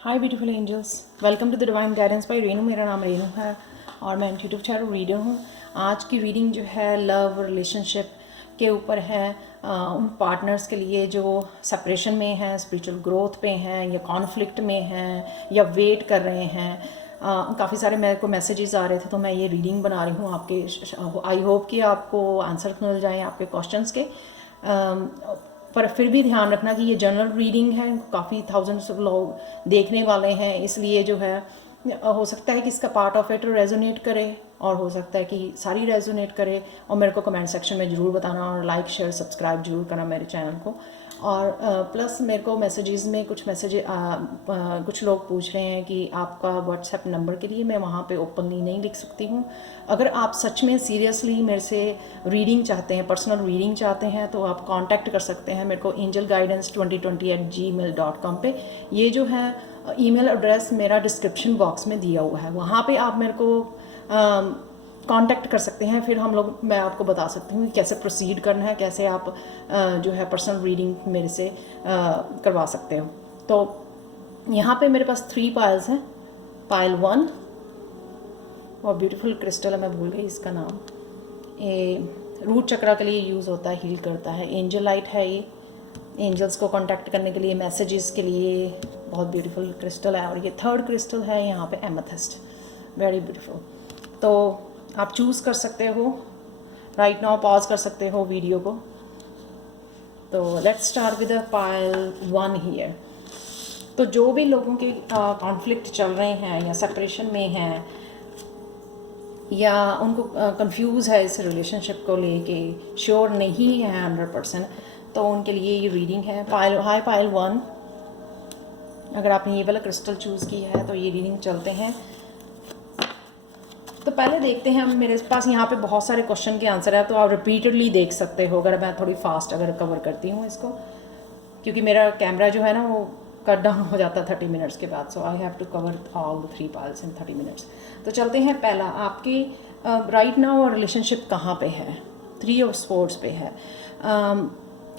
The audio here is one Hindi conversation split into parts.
Hi beautiful angels, welcome to the divine guidance by Renu. मेरा नाम रेनू है और मैं यूट्यूब चैनल रीडर हूँ। आज की रीडिंग जो है लव रिलेशनशिप के ऊपर है। उन पार्टनर्स के लिए जो सेपरेशन में हैं, स्पिरिचुअल ग्रोथ पे हैं, या कॉन्फ्लिक्ट में हैं, या वेट कर रहे हैं। काफ़ी सारे मेरे को मैसेजेस आ रहे थे, तो मैं ये रीडिंग बना रही हूँ आपके। आई होप कि आपको आंसर मिल जाएँ आपके क्वेश्चंस के। पर फिर भी ध्यान रखना कि ये जनरल रीडिंग है, काफ़ी थाउजेंड्स लोग देखने वाले हैं, इसलिए जो है हो सकता है कि इसका पार्ट ऑफ इट रेजोनेट करे और हो सकता है कि सारी रेजोनेट करे। और मेरे को कमेंट सेक्शन में ज़रूर बताना और लाइक शेयर सब्सक्राइब जरूर करना मेरे चैनल को। और प्लस मेरे को मैसेजेस में कुछ लोग पूछ रहे हैं कि आपका व्हाट्सएप नंबर के लिए मैं वहाँ पे ओपनली नहीं लिख सकती हूँ। अगर आप सच में सीरियसली मेरे से रीडिंग चाहते हैं, पर्सनल रीडिंग चाहते हैं, तो आप कांटेक्ट कर सकते हैं मेरे को angelguidance2020@gmail.com पे। ये जो है ईमेल एड्रेस मेरा डिस्क्रिप्शन बॉक्स में दिया हुआ है, वहाँ पे आप मेरे को कांटेक्ट कर सकते हैं। फिर मैं आपको बता सकती हूँ कि कैसे प्रोसीड करना है, कैसे आप जो है पर्सनल रीडिंग मेरे से करवा सकते हो। तो यहाँ पे मेरे पास 3 पायल्स हैं। पायल 1 और ब्यूटीफुल क्रिस्टल है, मैं भूल गई इसका नाम। ये रूट चक्रा के लिए यूज़ होता है, हील करता है। एंजल लाइट है ये, एंजल्स को कांटेक्ट करने के लिए, मैसेजेस के लिए बहुत ब्यूटीफुल क्रिस्टल है। और ये 3rd क्रिस्टल है यहाँ पे, एमेथिस्ट, वेरी ब्यूटीफुल। तो आप चूज़ कर सकते हो, राइट नाउ पॉज कर सकते हो वीडियो को। तो let's start with Payal 1 here. तो जो भी लोगों के कॉन्फ्लिक्ट चल रहे हैं या सेपरेशन में हैं, या उनको कंफ्यूज है इस रिलेशनशिप को लेके, श्योर नहीं है 100%, तो उनके लिए ये रीडिंग है। पायल 1, अगर आपने ये वाला क्रिस्टल चूज़ किया है तो ये रीडिंग चलते हैं। तो पहले देखते हैं, मेरे पास यहाँ पे बहुत सारे क्वेश्चन के आंसर है, तो आप रिपीटेडली देख सकते हो अगर मैं थोड़ी फास्ट अगर कवर करती हूँ इसको, क्योंकि मेरा कैमरा जो है ना वो कट डाउन हो जाता है 30 मिनट्स के बाद। So I have to cover all the 3 piles in 30 minutes. तो चलते हैं। पहला, आपकी राइट नाउ रिलेशनशिप कहाँ पे है? 3 ऑफ स्पोर्ट्स पे है।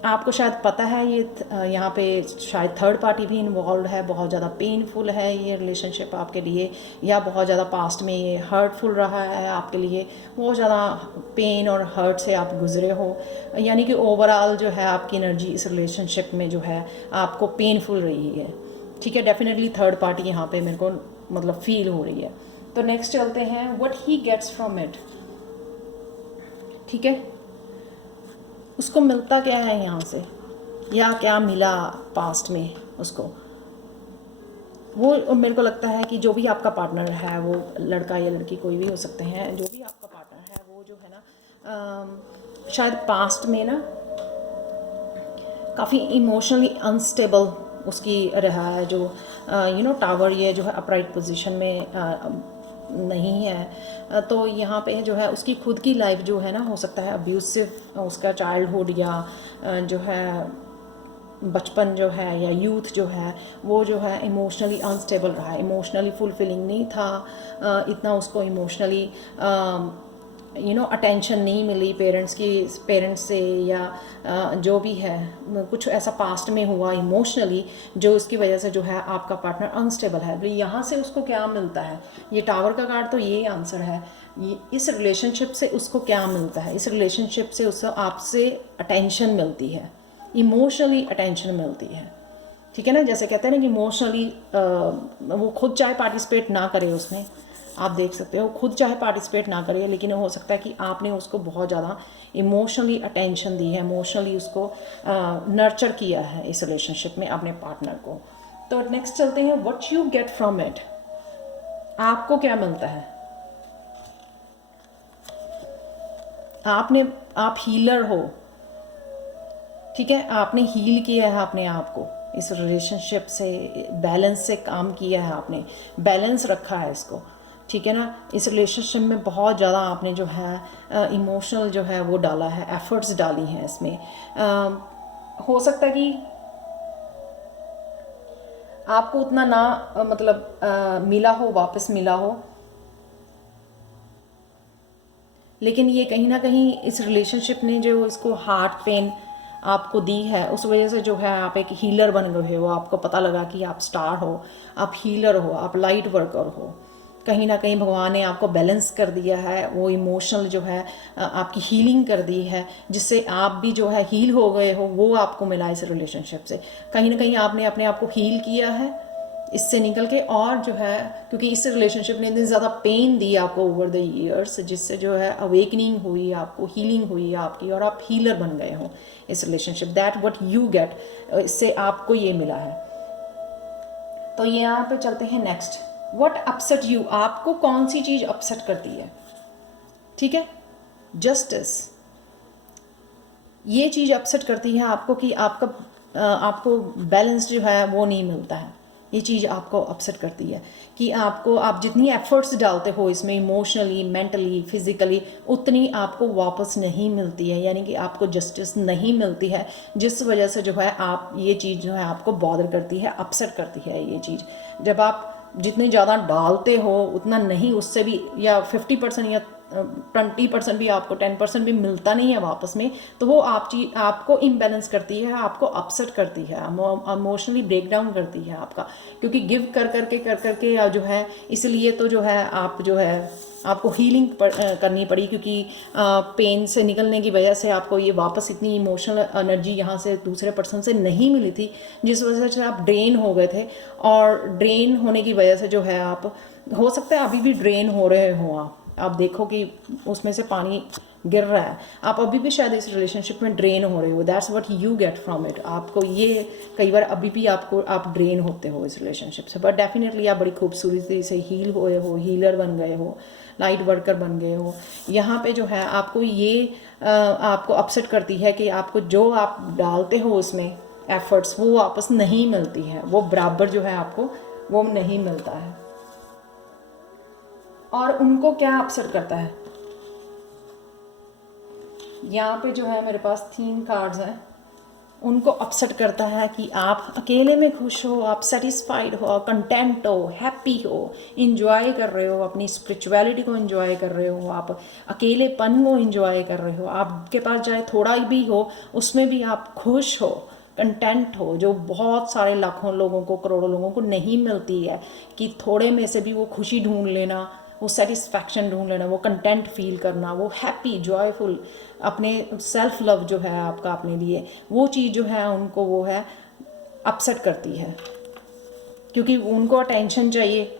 आपको शायद पता है ये यहाँ पे शायद 3rd पार्टी भी इन्वॉल्व है। बहुत ज़्यादा पेनफुल है ये रिलेशनशिप आपके लिए, या बहुत ज़्यादा पास्ट में ये हर्टफुल रहा है आपके लिए। बहुत ज़्यादा पेन और हर्ट से आप गुजरे हो, यानी कि ओवरऑल जो है आपकी एनर्जी इस रिलेशनशिप में जो है आपको पेनफुल रही है। ठीक है, डेफिनेटली 3rd पार्टी यहाँ पे मेरे को मतलब फील हो रही है। तो नेक्स्ट चलते हैं, what he gets from it. ठीक है, उसको मिलता क्या है यहाँ से, या क्या मिला पास्ट में उसको। वो मेरे को लगता है कि जो भी आपका पार्टनर है, वो लड़का या लड़की कोई भी हो सकते हैं, जो भी आपका पार्टनर है वो जो है ना शायद पास्ट में ना काफ़ी इमोशनली अनस्टेबल उसकी रहा है। जो टावर ये जो है अपराइट पोजीशन में नहीं है। तो यहाँ पे जो है उसकी खुद की लाइफ जो है ना, हो सकता है अब्यूसिव उसका चाइल्डहुड, या जो है बचपन जो है या यूथ जो है वो जो है इमोशनली अनस्टेबल रहा है, इमोशनली फुलफिलिंग नहीं था। इतना उसको इमोशनली अटेंशन नहीं मिली पेरेंट्स से, या जो भी है कुछ ऐसा पास्ट में हुआ इमोशनली, जो उसकी वजह से जो है आपका पार्टनर अनस्टेबल है। तो यहाँ से उसको क्या मिलता है, ये टावर का कार्ड तो ये आंसर है। इस रिलेशनशिप से उसको क्या मिलता है? इस रिलेशनशिप से उसको आपसे अटेंशन मिलती है, इमोशनली अटेंशन मिलती है। ठीक है ना, जैसे कहते हैं ना कि इमोशनली वो खुद चाहे पार्टिसिपेट ना करे उसमें, आप देख सकते हो खुद चाहे पार्टिसिपेट ना करे, लेकिन हो सकता है कि आपने उसको बहुत ज़्यादा इमोशनली अटेंशन दी है, इमोशनली उसको नर्चर किया है इस रिलेशनशिप में अपने पार्टनर को। तो नेक्स्ट चलते हैं, what you get from it. आपको क्या मिलता है? आप हीलर हो। ठीक है, आपने हील किया है अपने आप को इस रिलेशनशिप से, बैलेंस से काम किया है आपने, बैलेंस रखा है इसको। ठीक है ना, इस रिलेशनशिप में बहुत ज़्यादा आपने जो है इमोशनल जो है वो डाला है, एफर्ट्स डाली हैं इसमें। हो सकता है कि आपको उतना ना मिला हो, वापस मिला हो, लेकिन ये कहीं ना कहीं इस रिलेशनशिप ने जो इसको हार्ट पेन आपको दी है, उस वजह से जो है आप एक हीलर बन गए हो, आपको पता लगा कि आप स्टार हो, आप हीलर हो, आप लाइट वर्कर हो। कहीं ना कहीं भगवान ने आपको बैलेंस कर दिया है, वो इमोशनल जो है आपकी हीलिंग कर दी है, जिससे आप भी जो है हील हो गए हो, वो आपको मिला इस रिलेशनशिप से। कहीं ना कहीं आपने अपने आप को हील किया है इससे निकल के, और जो है क्योंकि इस रिलेशनशिप ने इतनी ज़्यादा पेन दी आपको ओवर द ईयर्स, जिससे जो है अवेकनिंग हुई, आपको हीलिंग हुई आपकी, और आप हीलर बन गए हो इस relationship. That what you get, इससे आपको ये मिला है। तो यहाँ पे चलते हैं नेक्स्ट, व्हाट अपसेट यू, आपको कौन सी चीज़ अपसेट करती है। ठीक है, जस्टिस, ये चीज़ अपसेट करती है आपको कि आपको बैलेंस जो है वो नहीं मिलता है। ये चीज़ आपको अपसेट करती है कि आप जितनी एफर्ट्स डालते हो इसमें, इमोशनली, मेंटली, फिजिकली, उतनी आपको वापस नहीं मिलती है, यानी कि आपको जस्टिस नहीं मिलती है, जिस वजह से जो है ये चीज़ जो है आपको बॉदर करती है, अपसेट करती है ये चीज़। जब आप जितने ज़्यादा डालते हो उतना नहीं, उससे भी या 50% या 20% भी, आपको 10% भी मिलता नहीं है वापस में, तो वो आपको इम्बैलेंस करती है, आपको अपसेट करती है, इमोशनली ब्रेक डाउन करती है आपका। क्योंकि गिव कर करके जो है, इसलिए तो जो है आप जो है आपको हीलिंग करनी पड़ी, क्योंकि पेन से निकलने की वजह से आपको ये वापस इतनी इमोशनल एनर्जी यहाँ से दूसरे पर्सन से नहीं मिली थी, जिस वजह से आप ड्रेन हो गए थे। और ड्रेन होने की वजह से जो है आप, हो सकता है अभी भी ड्रेन हो रहे हो, आप देखो कि उसमें से पानी गिर रहा है, आप अभी भी शायद इस रिलेशनशिप में ड्रेन हो रहे हो। That's what you get from it. आपको ये कई बार अभी भी आप ड्रेन होते हो इस रिलेशनशिप से, बट डेफिनेटली आप बड़ी खूबसूरती से हील हुए हो, हीलर बन गए हो, लाइट वर्कर बन गए हो। यहाँ पे जो है आपको ये आपको अपसेट करती है कि आपको जो आप डालते हो उसमें एफर्ट्स, वो वापस नहीं मिलती है, वो बराबर जो है आपको वो नहीं मिलता है। और उनको क्या अपसेट करता है, यहाँ पे जो है मेरे पास 3 कार्ड्स हैं। उनको अपसेट करता है कि आप अकेले में खुश हो, आप सेटिस्फाइड हो, कंटेंट हो, हैप्पी हो, इंजॉय कर रहे हो, अपनी स्पिरिचुअलिटी को इंजॉय कर रहे हो, आप अकेलेपन को इंजॉय कर रहे हो, आपके पास चाहे थोड़ा भी हो उसमें भी आप खुश हो, कंटेंट हो, जो बहुत सारे लाखों लोगों को, करोड़ों लोगों को नहीं मिलती है, कि थोड़े में से भी वो खुशी ढूंढ लेना, वो सेटिस्फैक्शन ढूंढ लेना, वो कंटेंट फील करना, वो हैप्पी जॉयफुल, अपने सेल्फ लव जो है आपका अपने लिए, वो चीज़ जो है उनको वो है अपसेट करती है। क्योंकि उनको अटेंशन चाहिए,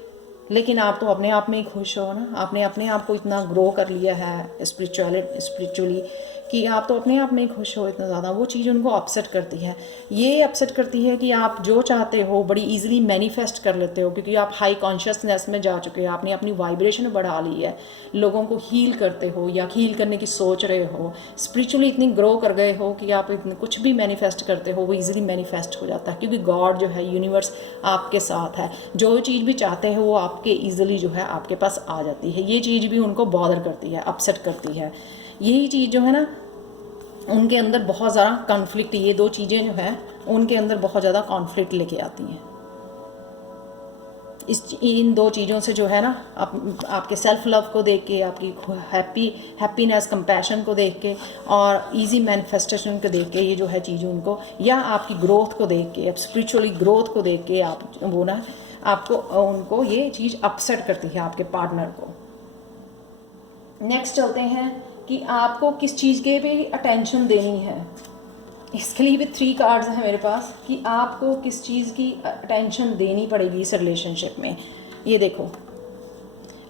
लेकिन आप तो अपने आप में ही खुश हो ना, आपने अपने आप को इतना ग्रो कर लिया है स्पिरिचुअली कि आप तो अपने आप में ही खुश हो इतना ज़्यादा, वो चीज़ उनको अपसेट करती है। ये अपसेट करती है कि आप जो चाहते हो बड़ी इजीली मैनिफेस्ट कर लेते हो, क्योंकि आप हाई कॉन्शियसनेस में जा चुके हो, आपने अपनी वाइब्रेशन बढ़ा ली है, लोगों को हील करते हो या हील करने की सोच रहे हो, स्पिरिचुअली इतनी ग्रो कर गए हो कि आप इतने कुछ भी मैनिफेस्ट करते हो वो ईजिली मैनिफेस्ट हो जाता है, क्योंकि गॉड जो है, यूनिवर्स आपके साथ है, जो चीज़ भी चाहते हो वो आपके ईजिली जो है आपके पास आ जाती है। ये चीज़ भी उनको बॉदर करती है, अपसेट करती है। यही चीज़ जो है ना, उनके अंदर बहुत ज़्यादा कॉन्फ्लिक्ट, ये 2 चीज़ें जो है उनके अंदर बहुत ज़्यादा कॉन्फ्लिक्ट लेके आती हैं। इन 2 चीज़ों से जो है ना, आपके सेल्फ लव को देख के, आपकी हैप्पीनेस, कंपैशन को देख के, और इजी मैनिफेस्टेशन को देख के, ये जो है चीज़ें उनको, या आपकी ग्रोथ को देख के, स्पिरिचुअली ग्रोथ को देख के, आप वो ना आपको उनको ये चीज़ अपसेट करती है आपके पार्टनर को। नेक्स्ट चलते हैं कि आपको किस चीज़ के भी अटेंशन देनी है। इसके लिए भी 3 कार्ड्स हैं मेरे पास कि आपको किस चीज़ की अटेंशन देनी पड़ेगी इस रिलेशनशिप में। ये देखो,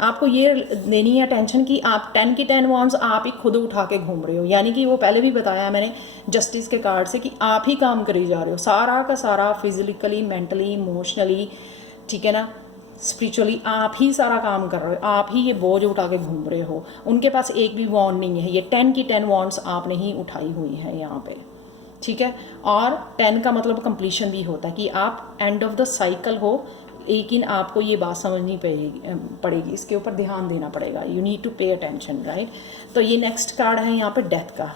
आपको ये देनी है अटेंशन कि आप 10 की 10 वॉन्ड्स आप ही खुद उठा के घूम रहे हो, यानी कि वो पहले भी बताया मैंने जस्टिस के कार्ड से कि आप ही काम करी जा रहे हो, सारा का सारा, फिजिकली, मेंटली, इमोशनली, ठीक है ना, स्पिरिचुअली आप ही सारा काम कर रहे हो, आप ही ये बोझ उठा के घूम रहे हो। उनके पास एक भी वॉन्ड नहीं है, ये 10 की 10 वॉन्ड्स आपने ही उठाई हुई है यहाँ पे, ठीक है। और 10 का मतलब कंप्लीशन भी होता है कि आप एंड ऑफ द साइकिल हो, लेकिन आपको ये बात समझनी पड़ेगी, इसके ऊपर ध्यान देना पड़ेगा, you need to pay attention, right. तो ये नेक्स्ट कार्ड है यहाँ पे डेथ का।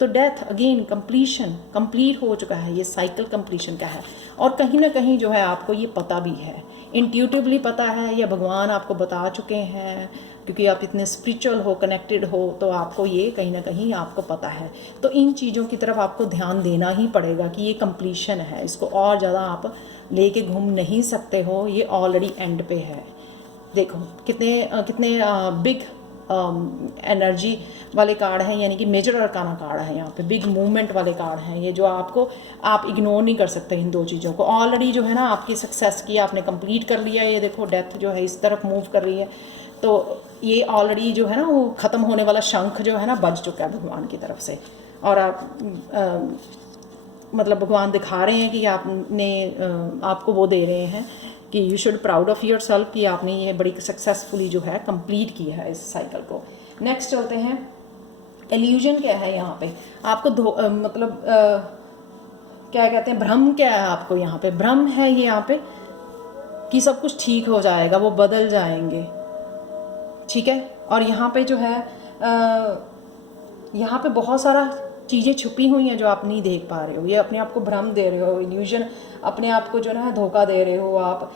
तो डेथ अगेन कंप्लीशन, कंप्लीट हो चुका है, ये साइकिल कंप्लीशन का है। और कहीं ना कहीं जो है आपको ये पता भी है, इंट्यूटिवली पता है, या भगवान आपको बता चुके हैं, क्योंकि आप इतने स्पिरिचुअल हो, कनेक्टेड हो, तो आपको ये कहीं ना कहीं आपको पता है। तो इन चीज़ों की तरफ आपको ध्यान देना ही पड़ेगा कि ये कंप्लीशन है, इसको और ज़्यादा आप लेके घूम नहीं सकते हो, ये ऑलरेडी एंड पे है। देखो कितने कितने बिग एनर्जी वाले कार्ड हैं, यानी कि मेजर अरकाना कार्ड है, यहाँ पे बिग मूवमेंट वाले कार्ड हैं ये, जो आपको आप इग्नोर नहीं कर सकते इन दो चीज़ों को। ऑलरेडी जो है ना आपकी सक्सेस की आपने कंप्लीट कर लिया। ये देखो डेथ जो है इस तरफ मूव कर रही है, तो ये ऑलरेडी जो है ना वो ख़त्म होने वाला शंख जो है ना बज चुका है भगवान की तरफ से। और आप मतलब भगवान दिखा रहे हैं कि आपने आपको वो दे रहे हैं कि you should proud of your self, कि आपने ये बड़ी सक्सेसफुली जो है कंप्लीट किया है इस साइकिल को। नेक्स्ट चलते हैं, इल्यूजन क्या है यहाँ पे आपको मतलब क्या कहते हैं, भ्रम क्या है आपको यहाँ पे? भ्रम है ये यहाँ पे कि सब कुछ ठीक हो जाएगा, वो बदल जाएंगे, ठीक है। और यहाँ पे जो है यहाँ पे बहुत सारा चीज़ें छुपी हुई हैं जो आप नहीं देख पा रहे हो। ये अपने आप को भ्रम दे रहे हो, इल्यूजन, अपने आप को जो है धोखा दे रहे हो आप।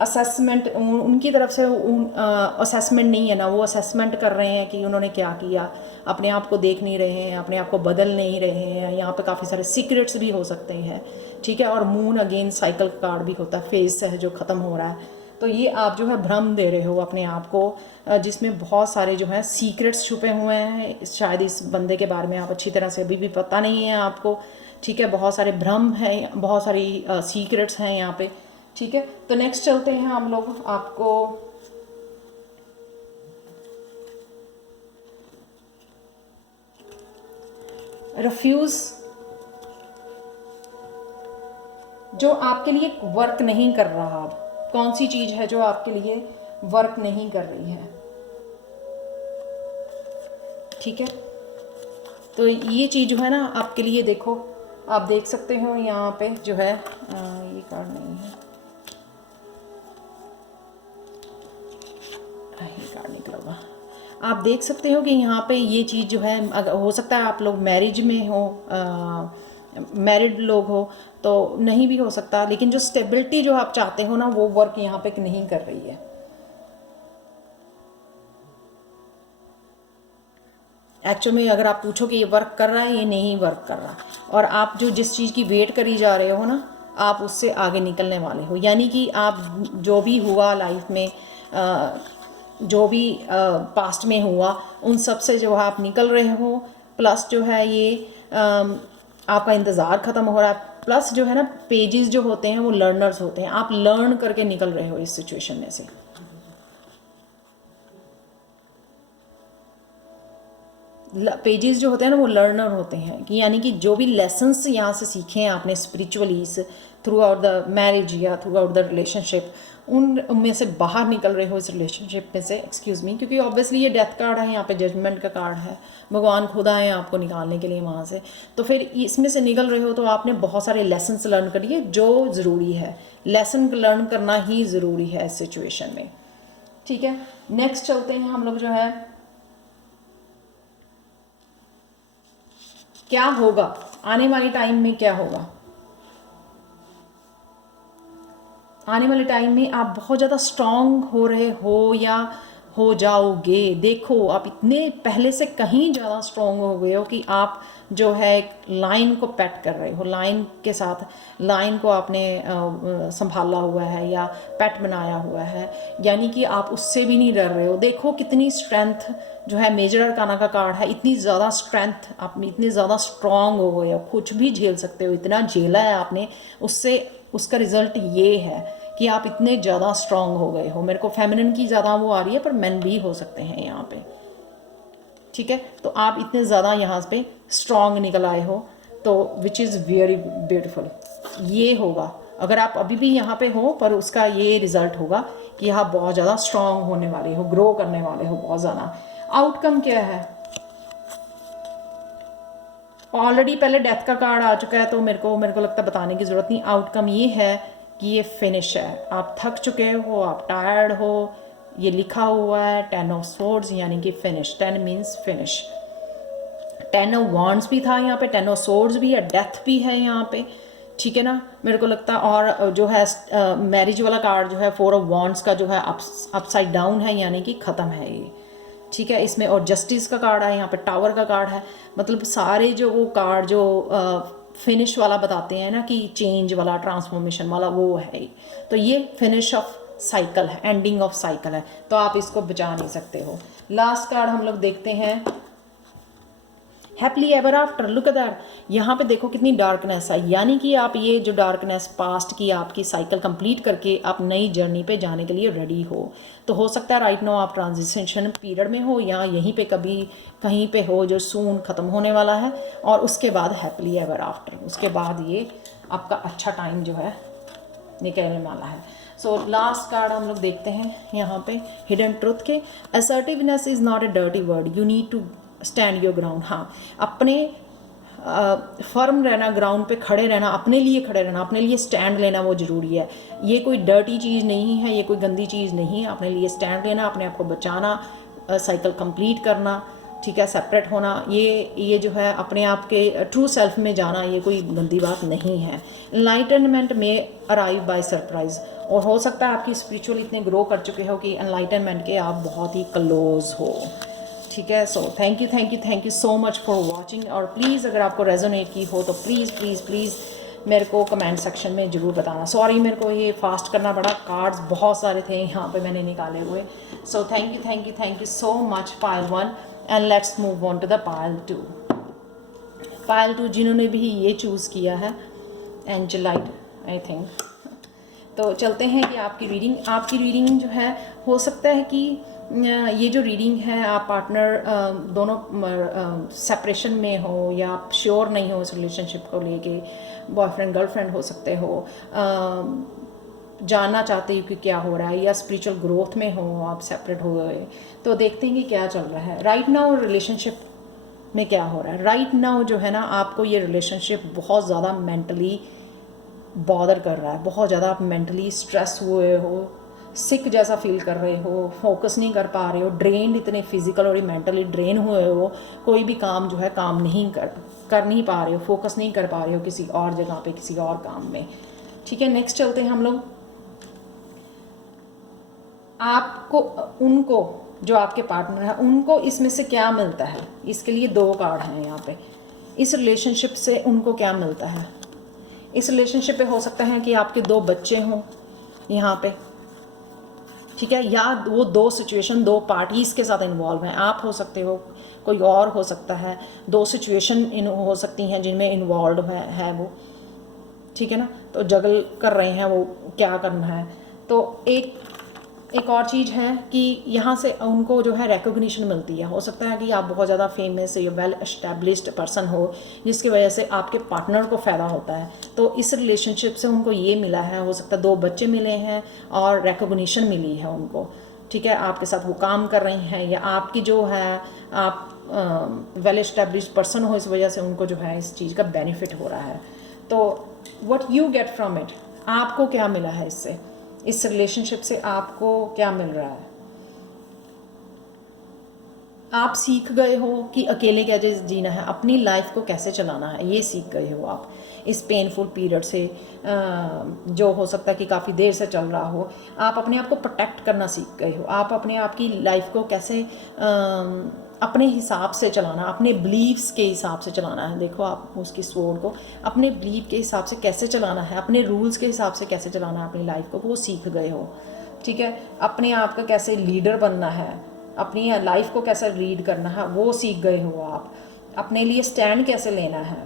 असेसमेंट उनकी तरफ से असेसमेंट नहीं है ना, वो असेसमेंट कर रहे हैं कि उन्होंने क्या किया, अपने आप को देख नहीं रहे हैं, अपने आप को बदल नहीं रहे हैं। यहाँ पे काफ़ी सारे सीक्रेट्स भी हो सकते हैं, ठीक है। और मून अगेन साइकिल कार्ड भी होता है, फेज है जो ख़त्म हो रहा है। तो ये आप जो है भ्रम दे रहे हो अपने आप को, जिसमें बहुत सारे जो हैं सीक्रेट्स छुपे हुए हैं। शायद इस बंदे के बारे में आप अच्छी तरह से अभी भी पता नहीं है आपको, ठीक है। बहुत सारे भ्रम हैं, बहुत सारी सीक्रेट्स हैं यहाँ पे, ठीक है। तो नेक्स्ट चलते हैं हम लोग, आपको रिफ्यूज जो आपके लिए वर्क नहीं कर रहा। अब कौन सी चीज़ है जो आपके लिए वर्क नहीं कर रही है, ठीक है। तो ये चीज़ जो है ना आपके लिए, देखो आप देख सकते हो यहाँ पे जो है ये कार्ड नहीं है, ये कार्ड निकला हुआ। आप देख सकते हो कि यहाँ पे ये चीज़ जो है, अगर हो सकता है आप लोग मैरिज में हो, मैरिड लोग हो, तो नहीं भी हो सकता, लेकिन जो स्टेबिलिटी जो आप चाहते हो ना वो वर्क यहाँ पे नहीं कर रही है। एक्चुअल में अगर आप पूछो कि ये वर्क कर रहा है, ये नहीं वर्क कर रहा। और आप जो जिस चीज़ की वेट करी जा रहे हो ना, आप उससे आगे निकलने वाले हो। यानी कि आप जो भी हुआ लाइफ में, जो भी पास्ट में हुआ, उन सब से जो है आप निकल रहे हो। प्लस जो है ये आपका इंतज़ार ख़त्म हो रहा है। प्लस जो है ना पेजेस जो होते हैं वो लर्नर्स होते हैं, आप लर्न करके निकल रहे हो इस सिचुएशन में से। पेजेस जो होते हैं ना वो लर्नर होते हैं, कि यानी कि जो भी लेसन्स यहाँ से सीखे हैं आपने spiritually through out the marriage या थ्रू आउट द रिलेशनशिप, उनमें से बाहर निकल रहे हो इस रिलेशनशिप में से, एक्सक्यूज़ मी, क्योंकि ऑब्वियसली ये डेथ कार्ड है, यहाँ पे जजमेंट का कार्ड है, भगवान खुद आए हैं आपको निकालने के लिए वहाँ से। तो फिर इसमें से निकल रहे हो तो आपने बहुत सारे लेसन्स लर्न करिए, जो ज़रूरी है, लेसन लर्न करना ही ज़रूरी है इस सिचुएशन में, ठीक है। नेक्स्ट चलते हैं हम लोग, जो है क्या होगा आने वाले टाइम में, क्या होगा आने वाले टाइम में। आप बहुत ज़्यादा स्ट्रांग हो रहे हो या हो जाओगे। देखो आप इतने पहले से कहीं ज़्यादा स्ट्रांग हो गए हो कि आप जो है एक लाइन को पैट कर रहे हो, लाइन के साथ लाइन को आपने संभाला हुआ है या पैट बनाया हुआ है, यानी कि आप उससे भी नहीं डर रहे हो। देखो कितनी स्ट्रेंथ जो है, मेजर अरकाना का कार्ड है, इतनी ज़्यादा स्ट्रेंथ, आप इतने ज़्यादा स्ट्रांग हो गए हो, कुछ भी झेल सकते हो, इतना झेला है आपने, उससे उसका रिज़ल्ट ये है कि आप इतने ज़्यादा स्ट्रांग हो गए हो। मेरे को फेमिनिन की ज़्यादा वो आ रही है, पर मेन भी हो सकते हैं यहाँ पे, ठीक है। तो आप इतने ज़्यादा यहाँ पे स्ट्रांग निकल आए हो, तो विच इज़ वेरी ब्यूटीफुल। ये होगा अगर आप अभी भी यहाँ पे हो, पर उसका ये रिज़ल्ट होगा कि आप बहुत ज़्यादा स्ट्रांग होने वाले हो, ग्रो करने वाले हो बहुत ज़्यादा। आउटकम क्या है? ऑलरेडी पहले डेथ का कार्ड आ चुका है, तो मेरे को लगता है बताने की ज़रूरत नहीं। आउटकम ये है कि ये फिनिश है, आप थक चुके हो, आप टायर्ड हो, ये लिखा हुआ है 10 ऑफ स्वॉर्ड्स, यानी कि finish. 10 means finish. 10 of wands भी था यहाँ पे, 10 ऑफ स्वॉर्ड्स भी है, डेथ भी है यहाँ पे, ठीक है ना, मेरे को लगता है। और जो है मैरिज वाला कार्ड जो है 4 ऑफ वॉन्ड्स का जो है अपसाइड डाउन है, यानी कि ख़त्म है ये, ठीक है। इसमें और जस्टिस का कार्ड है, यहाँ पे टावर का कार्ड है। मतलब सारे जो वो कार्ड जो फिनिश वाला बताते हैं ना कि चेंज वाला, ट्रांसफॉर्मेशन वाला, वो है। तो ये फिनिश ऑफ साइकिल है, एंडिंग ऑफ साइकिल है, तो आप इसको बचा नहीं सकते हो। लास्ट कार्ड हम लोग देखते हैं happily ever after. Look at that, यहाँ पे देखो कितनी डार्कनेस है, यानी कि आप ये जो डार्कनेस पास्ट की आपकी साइकिल कंप्लीट करके आप नई जर्नी पे जाने के लिए रेडी हो। तो हो सकता है राइट नाउ आप ट्रांजिशन पीरियड में हो, या यहीं पे कभी कहीं पे हो जो सून ख़त्म होने वाला है, और उसके बाद हैप्पीली एवर आफ्टर, उसके बाद ये आपका अच्छा टाइम जो है निकलने वाला है। सो लास्ट कार्ड हम लोग देखते हैं यहाँ पे हिडन ट्रुथ के। Assertiveness is not a dirty word, you need to stand your ground. हाँ, अपने फर्म रहना, ग्राउंड पे खड़े रहना, अपने लिए खड़े रहना, अपने लिए स्टैंड लेना, वो ज़रूरी है। ये कोई डर्टी चीज़ नहीं है, ये कोई गंदी चीज़ नहीं है। अपने लिए स्टैंड लेना, अपने आप को बचाना, साइकिल कंप्लीट करना, ठीक है, सेपरेट होना, ये जो है अपने आप के ट्रू सेल्फ में जाना, ये कोई गंदी बात नहीं है। एनलाइटनमेंट में अराइव बाय सरप्राइज, और हो सकता है आपकी स्पिरिचुअल इतने ग्रो कर चुके हो कि एनलाइटनमेंट के आप बहुत ही क्लोज हो, ठीक है। सो thank you so much for watching. और प्लीज़ अगर आपको रेजोनेट की हो तो प्लीज़ मेरे को कमेंट सेक्शन में ज़रूर बताना। सॉरी मेरे को ये फास्ट करना पड़ा, कार्ड्स बहुत सारे थे यहाँ पे मैंने निकाले हुए। So thank you so much Payal 1, and let's move on to the Payal 2। Payal 2 जिन्होंने भी ये चूज़ किया है, एंजेलाइट आई थिंक। तो चलते हैं कि आपकी रीडिंग जो है, हो सकता है कि ये जो रीडिंग है आप पार्टनर दोनों सेपरेशन में हो, या आप श्योर नहीं हो इस रिलेशनशिप को लेके, बॉयफ्रेंड गर्लफ्रेंड हो सकते हो, जानना चाहते हो कि क्या हो रहा है, या स्पिरिचुअल ग्रोथ में हो आप, सेपरेट हो गए। तो देखते हैं कि क्या चल रहा है राइट नाउ, रिलेशनशिप में क्या हो रहा है राइट नाउ। जो है ना, आपको ये रिलेशनशिप बहुत ज़्यादा मेंटली बॉदर कर रहा है, बहुत ज़्यादा आप मेंटली स्ट्रेस हुए हो, सिक जैसा फील कर रहे हो, फोकस नहीं कर पा रहे हो, ड्रेन, इतने फिजिकल और मेंटली ड्रेन हुए हो, कोई भी काम जो है काम नहीं कर नहीं पा रहे हो, फोकस नहीं कर पा रहे हो किसी और जगह पे, किसी और काम में, ठीक है। नेक्स्ट चलते हैं हम लोग। आपको, उनको, जो आपके पार्टनर है, उनको इसमें से क्या मिलता है, इसके लिए 2 कार्ड हैं यहाँ पे। इस रिलेशनशिप से उनको क्या मिलता है? इस रिलेशनशिप पे हो सकता है कि आपके 2 बच्चे हों यहाँ पे, ठीक है, या वो 2 सिचुएशन 2 पार्टीज़ के साथ इन्वॉल्व हैं। आप हो सकते हो, कोई और हो सकता है, 2 सिचुएशन हो सकती हैं जिनमें इन्वॉल्व है वो, ठीक है ना। तो जगल कर रहे हैं वो, क्या करना है। तो एक और चीज़ है कि यहाँ से उनको जो है रिकॉग्निशन मिलती है। हो सकता है कि आप बहुत ज़्यादा फेमस या वेल एस्टेब्लिश्ड पर्सन हो, जिसकी वजह से आपके पार्टनर को फ़ायदा होता है। तो इस रिलेशनशिप से उनको ये मिला है, हो सकता है 2 बच्चे मिले हैं और रिकॉग्निशन मिली है उनको, ठीक है। आपके साथ वो काम कर रहे हैं, या आपकी जो है आप वेल एस्टेब्लिश्ड पर्सन हो, इस वजह से उनको जो है इस चीज़ का बेनिफिट हो रहा है। तो what you get from it, आपको क्या मिला है इससे, इस रिलेशनशिप से आपको क्या मिल रहा है? आप सीख गए हो कि अकेले कैसे जीना है, अपनी लाइफ को कैसे चलाना है, ये सीख गए हो आप इस पेनफुल पीरियड से, जो हो सकता है कि काफ़ी देर से चल रहा हो। आप अपने आप को प्रोटेक्ट करना सीख गए हो, आप अपने आप की लाइफ को कैसे अपने हिसाब से चलाना, अपने बिलीव्स के हिसाब से चलाना है। देखो आप उसकी स्वॉर्ड को अपने बिलीव के हिसाब से कैसे चलाना है, अपने रूल्स के हिसाब से कैसे चलाना है अपनी लाइफ को, वो सीख गए हो, ठीक है। अपने आप का कैसे लीडर बनना है, अपनी लाइफ को कैसे लीड करना है, वो सीख गए हो आप। अपने लिए स्टैंड कैसे लेना है,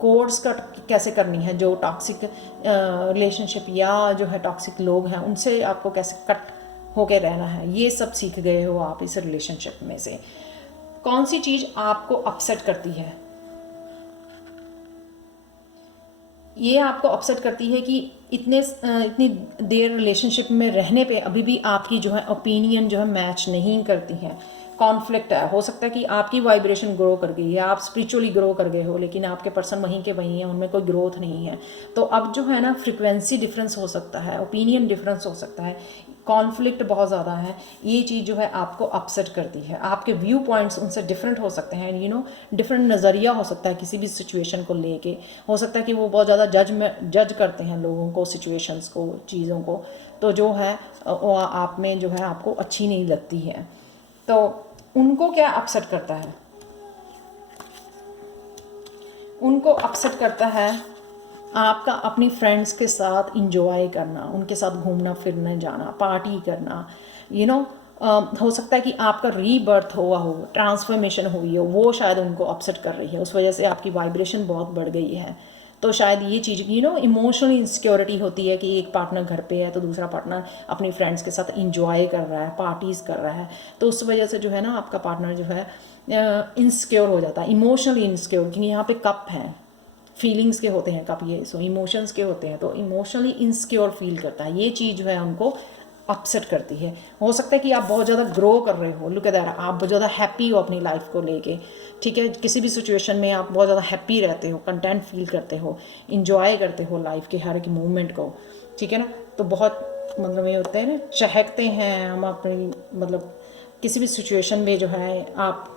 कोड्स कट कैसे करनी है, जो टॉक्सिक रिलेशनशिप या जो है टॉक्सिक लोग हैं उनसे आपको कैसे कट होके रहना है, ये सब सीख गए हो आप इस रिलेशनशिप में से। कौन सी चीज़ आपको अपसेट करती है? ये आपको अपसेट करती है कि इतनी देर रिलेशनशिप में रहने पे अभी भी आपकी जो है ओपिनियन जो है मैच नहीं करती हैं। कॉन्फ्लिक्ट है, हो सकता है कि आपकी वाइब्रेशन ग्रो कर गई है, आप स्पिरिचुअली ग्रो कर गए हो, लेकिन आपके पर्सन वहीं के वहीं हैं, उनमें कोई ग्रोथ नहीं है। तो अब जो है ना फ्रिक्वेंसी डिफरेंस हो सकता है, ओपिनियन डिफरेंस हो सकता है, कॉन्फ्लिक्ट बहुत ज़्यादा है, ये चीज़ जो है आपको अपसेट करती है। आपके व्यू पॉइंट्स उनसे डिफरेंट हो सकते हैं, डिफरेंट नज़रिया हो सकता है किसी भी सिचुएशन को लेके। हो सकता है कि वो बहुत ज़्यादा जज करते हैं लोगों को, सिचुएशंस को, चीज़ों को, तो जो है वो आप में जो है आपको अच्छी नहीं लगती है। तो उनको क्या अपसेट करता है? उनको अपसेट करता है आपका अपनी फ्रेंड्स के साथ इंजॉय करना, उनके साथ घूमना फिरने जाना, पार्टी करना, हो सकता है कि आपका रीबर्थ हुआ हो, ट्रांसफॉर्मेशन हुई हो, वो शायद उनको अपसेट कर रही है, उस वजह से आपकी वाइब्रेशन बहुत बढ़ गई है। तो शायद ये चीज़ इमोशनल इनसिक्योरिटी होती है कि एक पार्टनर घर पे है तो दूसरा पार्टनर अपनी फ्रेंड्स के साथ इंजॉय कर रहा है, पार्टीज़ कर रहा है, तो उस वजह से जो है ना आपका पार्टनर जो है इनसिक्योर हो जाता है, इमोशनली इनसिक्योर, क्योंकि यहाँ पे कप हैं, फीलिंग्स के होते हैं कप, ये सो इमोशंस के होते हैं, तो इमोशनली इनसिक्योर फील करता है, ये चीज़ जो है उनको अपसेट करती है। हो सकता है कि आप बहुत ज़्यादा ग्रो कर रहे हो, लुक एट दैट, आप बहुत ज़्यादा हैप्पी हो अपनी लाइफ को लेके, ठीक है, किसी भी सिचुएशन में आप बहुत ज़्यादा हैप्पी रहते हो, कंटेंट फील करते हो, इंजॉय करते हो लाइफ के हर एक मोमेंट को, ठीक है ना। तो बहुत मतलब ये होते हैं ना, चहकते हैं हम अपनी, मतलब किसी भी सिचुएशन में जो है आप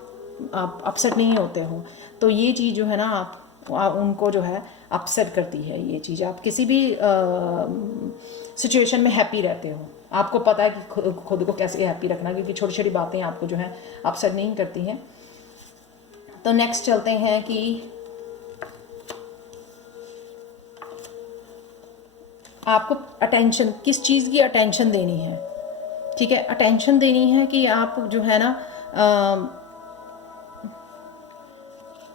अपसेट नहीं होते हो। तो ये चीज़ जो है ना आप उनको जो है अपसेट करती है ये चीज़। आप किसी भी सिचुएशन में हैप्पी रहते हो, आपको पता है कि खुद को कैसे हैप्पी रखना, क्योंकि छोटी छोटी बातें आपको जो है अपसेट नहीं करती हैं। तो नेक्स्ट चलते हैं कि आपको अटेंशन, किस चीज़ की अटेंशन देनी है, ठीक है। अटेंशन देनी है कि आप जो है ना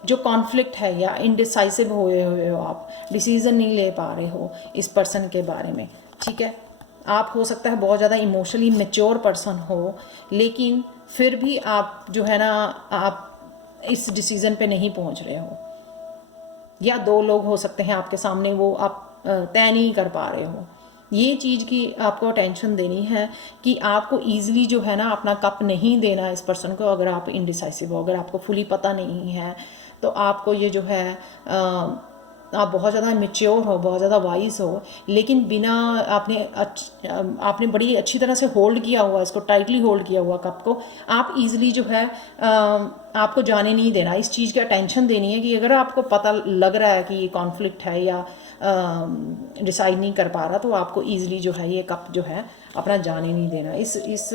जो कॉन्फ्लिक्ट है या इनडिसाइसिव हुए हो, आप डिसीज़न नहीं ले पा रहे हो इस पर्सन के बारे में, ठीक है। आप हो सकता है बहुत ज़्यादा इमोशनली मैच्योर पर्सन हो, लेकिन फिर भी आप जो है ना आप इस डिसीज़न पे नहीं पहुंच रहे हो, या दो लोग हो सकते हैं आपके सामने, वो आप तय नहीं कर पा रहे हो। ये चीज़ की आपको अटेंशन देनी है कि आपको ईजिली जो है ना अपना कप नहीं देना इस पर्सन को। अगर आप इनडिसाइसिव हो, अगर आपको फुली पता नहीं है, तो आपको ये जो है आप बहुत ज़्यादा मेच्योर हो, बहुत ज़्यादा वाइज हो, लेकिन बिना आपने बड़ी अच्छी तरह से होल्ड किया हुआ, इसको टाइटली होल्ड किया हुआ कप को, आप इजीली जो है आपको जाने नहीं देना। इस चीज़ की अटेंशन देनी है कि अगर आपको पता लग रहा है कि ये कॉन्फ्लिक्ट है या डिसाइड नहीं कर पा रहा, तो आपको ईजिली जो है ये कप जो है अपना जाने नहीं देना। इस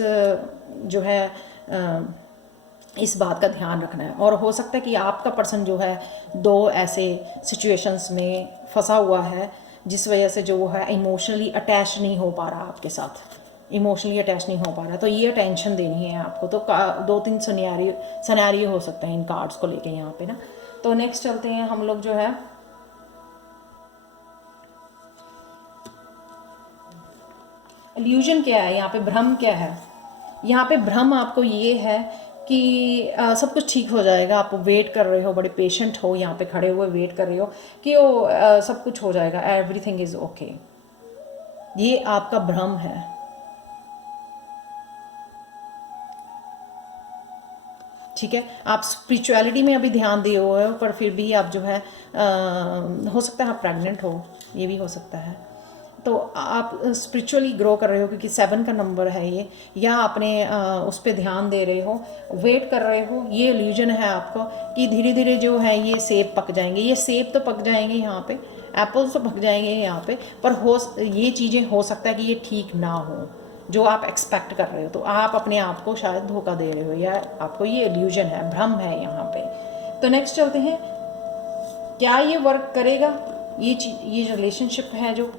जो है इस बात का ध्यान रखना है। और हो सकता है कि आपका पर्सन जो है दो ऐसे सिचुएशंस में फंसा हुआ है जिस वजह से जो वो है इमोशनली अटैच नहीं हो पा रहा आपके साथ, इमोशनली अटैच नहीं हो पा रहा। तो ये अटेंशन देनी है आपको। तो 2-3 सिनेरियो हो सकते हैं इन कार्ड्स को लेके यहाँ पे ना। तो नेक्स्ट चलते हैं हम लोग जो है इल्यूजन क्या है यहाँ पे, भ्रम क्या है। यहाँ पे भ्रम आपको ये है कि सब कुछ ठीक हो जाएगा, आप वेट कर रहे हो, बड़े पेशेंट हो, यहाँ पे खड़े हुए वेट कर रहे हो कि सब कुछ हो जाएगा, एवरीथिंग इज़ ओके। ये आपका भ्रम है, ठीक है। आप स्पिरिचुअलिटी में अभी ध्यान दिए हुए हो, पर फिर भी आप जो है हो सकता है आप प्रेग्नेंट हो, ये भी हो सकता है। तो आप स्पिरिचुअली ग्रो कर रहे हो क्योंकि 7 का नंबर है ये, या आपने उस पर ध्यान दे रहे हो, वेट कर रहे हो। ये इल्यूजन है आपको कि धीरे धीरे जो है ये सेब पक जाएंगे, ये सेब तो पक जाएंगे यहाँ पे, एप्पल्स तो पक जाएंगे यहाँ पे, पर ये चीज़ें हो सकता है कि ये ठीक ना हो जो आप एक्सपेक्ट कर रहे हो। तो आप अपने आप को शायद धोखा दे रहे हो, या आपको ये इल्यूजन है, भ्रम है यहाँ पे। तो नेक्स्ट चलते हैं, क्या ये वर्क करेगा, ये जो रिलेशनशिप है, जो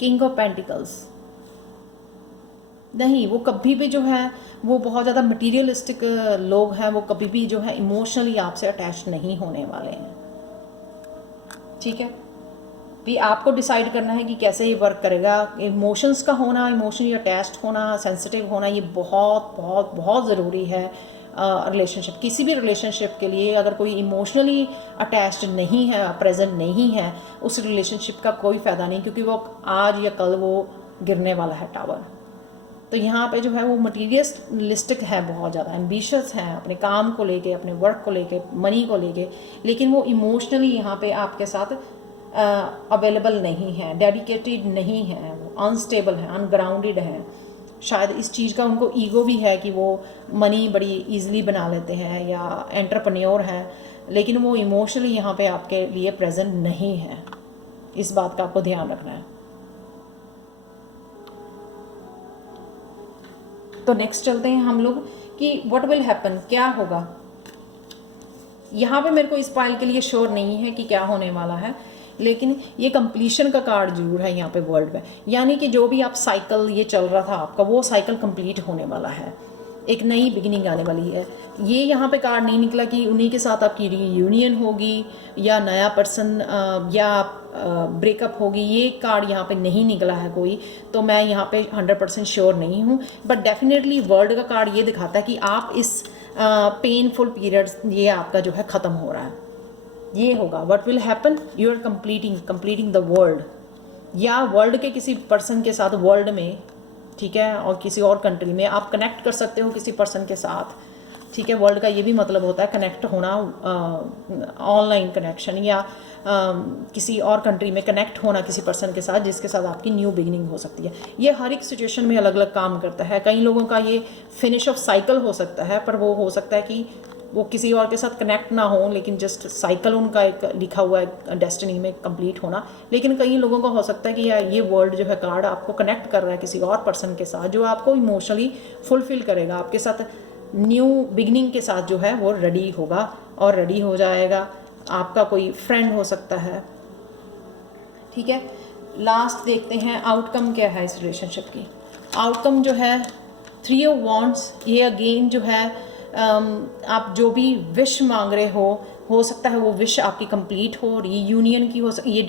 किंग ऑफ पेंटिकल्स, नहीं, वो कभी भी जो है वो बहुत ज़्यादा मटीरियलिस्टिक लोग हैं, वो कभी भी जो है इमोशनली आपसे अटैच नहीं होने वाले हैं, ठीक है। भी आपको डिसाइड करना है कि कैसे ये वर्क करेगा। इमोशंस का होना, इमोशनली अटैच्ड होना, सेंसिटिव होना, ये बहुत बहुत बहुत ज़रूरी है रिलेशनशिप, किसी भी रिलेशनशिप के लिए। अगर कोई इमोशनली अटैच्ड नहीं है, प्रेजेंट नहीं है, उस रिलेशनशिप का कोई फ़ायदा नहीं, क्योंकि वो आज या कल वो गिरने वाला है टावर। तो यहाँ पे जो है वो मटीरियलिस्टिक है, बहुत ज़्यादा एम्बिशियस है अपने काम को लेके, अपने वर्क को लेके, मनी को लेके, लेकिन वो इमोशनली यहाँ पे आपके साथ अवेलेबल नहीं है, डेडिकेटेड नहीं है, वो अनस्टेबल है, अनग्राउंडेड है। शायद इस चीज़ का उनको ईगो भी है कि वो मनी बड़ी ईजिली बना लेते हैं या एंटरप्रेन्योर है, लेकिन वो इमोशनली यहाँ पे आपके लिए प्रेजेंट नहीं है। इस बात का आपको ध्यान रखना है। तो नेक्स्ट चलते हैं हम लोग कि व्हाट विल हैपन, क्या होगा। यहाँ पे मेरे को इस पाइल के लिए श्योर नहीं है कि क्या होने वाला है, लेकिन ये कंप्लीशन का कार्ड जरूर है यहाँ पे वर्ल्ड में, यानी कि जो भी आप साइकिल ये चल रहा था आपका, वो साइकिल कंप्लीट होने वाला है, एक नई बिगिनिंग आने वाली है। ये यहाँ पे कार्ड नहीं निकला कि उन्हीं के साथ आपकी रीयूनियन होगी या नया पर्सन या ब्रेकअप होगी, ये कार्ड यहाँ पे नहीं निकला है कोई, तो मैं यहाँ पे 100% श्योर नहीं हूँ। बट डेफिनेटली वर्ल्ड का कार्ड ये दिखाता है कि आप इस पेनफुल पीरियड ये आपका जो है ख़त्म हो रहा है, ये होगा। What will happen, you are completing the world, या वर्ल्ड के किसी पर्सन के साथ वर्ल्ड में, ठीक है, और किसी और कंट्री में आप कनेक्ट कर सकते हो किसी पर्सन के साथ, ठीक है। वर्ल्ड का ये भी मतलब होता है कनेक्ट होना, ऑनलाइन कनेक्शन, या किसी और कंट्री में कनेक्ट होना किसी पर्सन के साथ जिसके साथ आपकी न्यू बिगिनिंग हो सकती है। ये हर एक सिचुएशन में अलग अलग काम करता है। कई लोगों का ये फिनिश ऑफ साइकिल हो सकता है, पर वो हो सकता है कि वो किसी और के साथ कनेक्ट ना हो, लेकिन जस्ट साइकिल उनका एक लिखा हुआ है डेस्टिनी में कंप्लीट होना। लेकिन कई लोगों का हो सकता है कि ये वर्ल्ड जो है कार्ड आपको कनेक्ट कर रहा है किसी और पर्सन के साथ जो आपको इमोशनली फुलफिल करेगा, आपके साथ न्यू बिगनिंग के साथ जो है वो रेडी होगा और रेडी हो जाएगा। आपका कोई फ्रेंड हो सकता है, ठीक है। लास्ट देखते हैं आउटकम क्या है इस रिलेशनशिप की। आउटकम जो है 3 ऑफ वॉन्ड्स, ये अगेन जो है आप जो भी विश मांग रहे हो सकता है वो विश आपकी कंप्लीट हो, रीयूनियन की हो सकती है। ये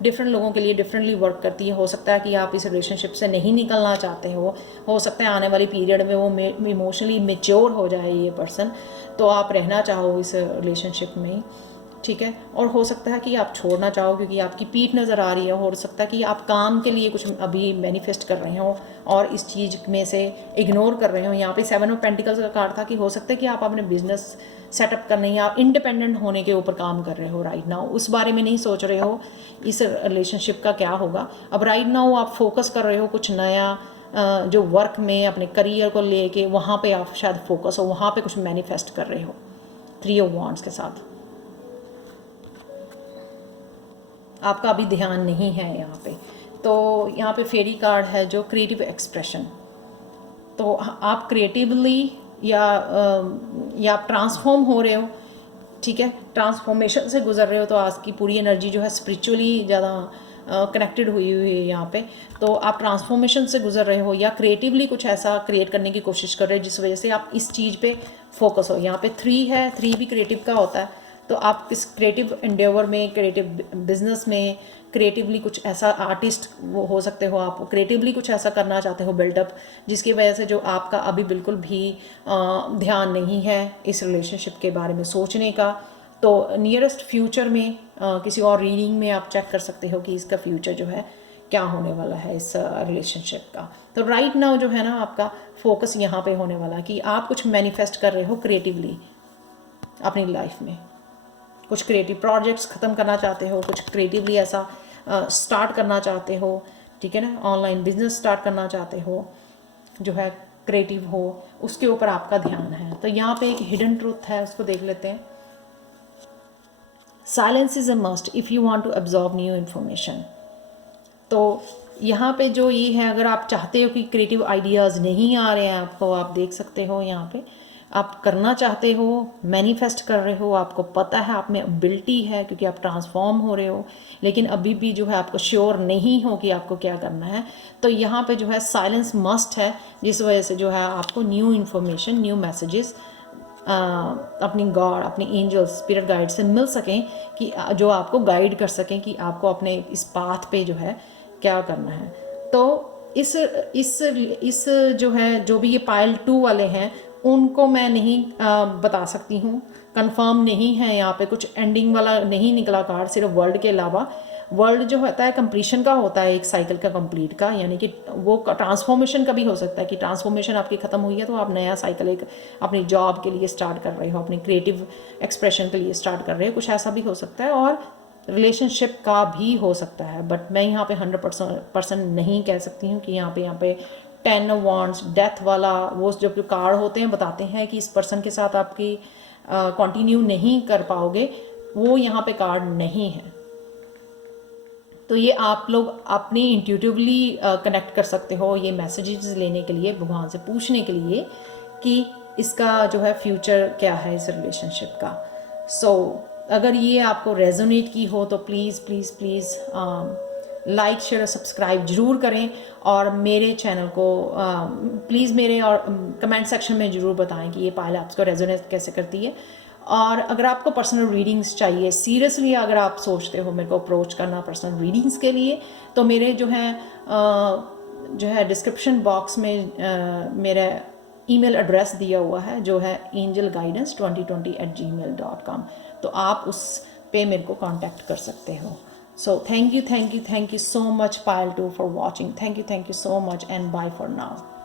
डिफरेंट लोगों के लिए डिफरेंटली वर्क करती है। हो सकता है कि आप इस रिलेशनशिप से नहीं निकलना चाहते हो सकता है आने वाली पीरियड में वो इमोशनली मेच्योर हो जाए ये पर्सन, तो आप रहना चाहो इस रिलेशनशिप में, ठीक है। और हो सकता है कि आप छोड़ना चाहो क्योंकि आपकी पीठ नज़र आ रही है। हो सकता है कि आप काम के लिए कुछ अभी मैनिफेस्ट कर रहे हो और इस चीज़ में से इग्नोर कर रहे हो। यहाँ पे 7 ऑफ पेंटिकल्स का कार्ड था कि हो सकता है कि आप अपने बिजनेस सेटअप करने या इंडिपेंडेंट होने के ऊपर काम कर रहे हो राइट नाउ, उस बारे में नहीं सोच रहे हो इस रिलेशनशिप का क्या होगा। अब राइट नाउ आप फोकस कर रहे हो कुछ नया, जो वर्क में अपने करियर को लेके वहाँ पे आप शायद फोकस हो, वहाँ पे कुछ मैनिफेस्ट कर रहे हो 3 ऑफ वॉन्ड्स के साथ। आपका अभी ध्यान नहीं है यहाँ पे। तो यहाँ पे फेरी कार्ड है जो क्रिएटिव एक्सप्रेशन, तो आप क्रिएटिवली या आप ट्रांसफॉर्म हो रहे हो, ठीक है, ट्रांसफॉर्मेशन से गुजर रहे हो। तो आज की पूरी एनर्जी जो है स्पिरिचुअली ज़्यादा कनेक्टेड हुई है यहाँ पे। तो आप ट्रांसफॉर्मेशन से गुजर रहे हो या क्रिएटिवली कुछ ऐसा क्रिएट करने की कोशिश कर रहे हो जिस वजह से आप इस चीज़ पे फोकस हो। यहाँ पे 3 है, 3 भी क्रिएटिव का होता है। तो आप इस क्रिएटिव एंडेवर में, क्रिएटिव बिजनेस में, क्रिएटिवली कुछ ऐसा आर्टिस्ट वो हो सकते हो, आप क्रिएटिवली कुछ ऐसा करना चाहते हो बिल्डअप, जिसकी वजह से जो आपका अभी बिल्कुल भी ध्यान नहीं है इस रिलेशनशिप के बारे में सोचने का। तो नियरेस्ट फ्यूचर में किसी और रीडिंग में आप चेक कर सकते हो कि इसका फ्यूचर जो है क्या होने वाला है इस रिलेशनशिप का। तो राइट नाउ जो है ना आपका फोकस यहाँ पे होने वाला है कि आप कुछ मैनिफेस्ट कर रहे हो क्रिएटिवली अपनी लाइफ में, कुछ क्रिएटिव प्रोजेक्ट्स ख़त्म करना चाहते हो, कुछ क्रिएटिवली ऐसा स्टार्ट करना चाहते हो, ठीक है ना, ऑनलाइन बिजनेस स्टार्ट करना चाहते हो जो है क्रिएटिव हो, उसके ऊपर आपका ध्यान है। तो यहाँ पे एक हिडन ट्रूथ है, उसको देख लेते हैं। Silence is a must if you want to absorb new information. तो यहाँ पे जो ये है, अगर आप चाहते हो कि क्रिएटिव आइडियाज़ नहीं आ रहे हैं आपको, आप देख सकते हो यहाँ पे आप करना चाहते हो, मैनिफेस्ट कर रहे हो, आपको पता है आप में एबिलिटी है क्योंकि आप ट्रांसफॉर्म हो रहे हो, लेकिन अभी भी जो है आपको श्योर नहीं हो कि आपको क्या करना है। तो यहाँ पे जो है साइलेंस मस्ट है, जिस वजह से जो है आपको न्यू इन्फॉर्मेशन, न्यू मैसेजेस अपनी गॉड, अपनी एंजल्स, स्पिरिट गाइड से मिल सकें कि जो आपको गाइड कर सकें कि आपको अपने इस पाथ पे जो है क्या करना है। तो इस जो है, जो भी ये पाइल 2 वाले हैं उनको मैं नहीं बता सकती हूँ, कंफर्म नहीं है। यहाँ पे कुछ एंडिंग वाला नहीं निकला कार्ड, सिर्फ वर्ल्ड के अलावा वर्ल्ड जो होता है कंप्लीशन का होता है, एक साइकिल का कंप्लीट का, यानी कि वो ट्रांसफॉर्मेशन का भी हो सकता है कि ट्रांसफॉर्मेशन आपकी ख़त्म हुई है तो आप नया साइकिल एक अपनी जॉब के लिए स्टार्ट कर रहे हो, अपनी क्रिएटिव एक्सप्रेशन के लिए स्टार्ट कर रहे हो, कुछ ऐसा भी हो सकता है। और रिलेशनशिप का भी हो सकता है, बट मैं यहाँ पे 100% नहीं कह सकती हूँ कि यहाँ पे 10 ऑफ वांड्स डेथ वाला वो जो कार्ड होते हैं बताते हैं कि इस पर्सन के साथ आपकी कंटिन्यू नहीं कर पाओगे, वो यहाँ पे कार्ड नहीं है। तो ये आप लोग अपनी इंट्यूटिवली कनेक्ट कर सकते हो ये मैसेजेस लेने के लिए, भगवान से पूछने के लिए कि इसका जो है फ्यूचर क्या है इस रिलेशनशिप का। सो अगर ये आपको रेजोनेट की हो तो please please please like share और सब्सक्राइब ज़रूर करें, और मेरे चैनल को प्लीज़ मेरे और कमेंट सेक्शन में ज़रूर बताएं कि ये पायल आपको रेजोनेट कैसे करती है। और अगर आपको पर्सनल रीडिंग्स चाहिए, सीरियसली अगर आप सोचते हो मेरे को अप्रोच करना पर्सनल रीडिंग्स के लिए, तो मेरे जो है डिस्क्रिप्शन बॉक्स में मेरा ईमेल एड्रेस दिया हुआ है जो है angelguidance2020@gmail.com, तो आप उस पे मेरे को कांटेक्ट कर सकते हो। So thank you so much Payal 2 for watching. Thank you so much and bye for now.